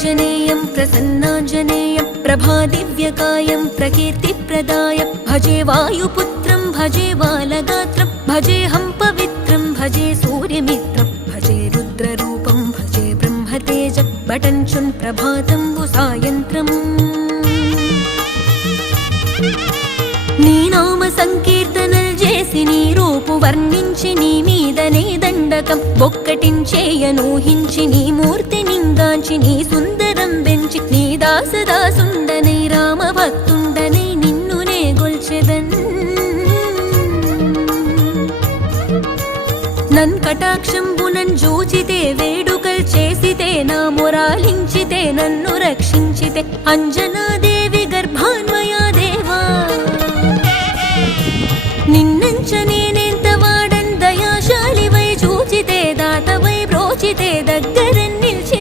प्रभाञ्जनेयं प्रसन्नाञ्जनेयं प्रभादिव्यकायं प्रकीर्तिप्रदाय भजे वायुपुत्रं भजे बालगात्रं भजेऽहं पवित्रं भजे सूर्यमित्रं भजे रुद्ररूपं भजे ब्रह्मतेज बटञ्चुन् प्रभातं सायन्त्रम् నీ నామ సంకీర్తనలు చేసి నీ రూపు వర్ణించి నీ మీదనే దండకం ఒక్కటించేయనూహించి నీ మూర్తి నింగాంచి నీ సుందరం పెంచి నీ దాసదాసుండనై రామ భక్తుండనై నిన్నునే గొల్చెదన్ నన్ కటాక్షంబునన్ జూచితే వేడుకల్ చేసితే నా మొరాలించితే నన్ను రక్షించితే అంజనాది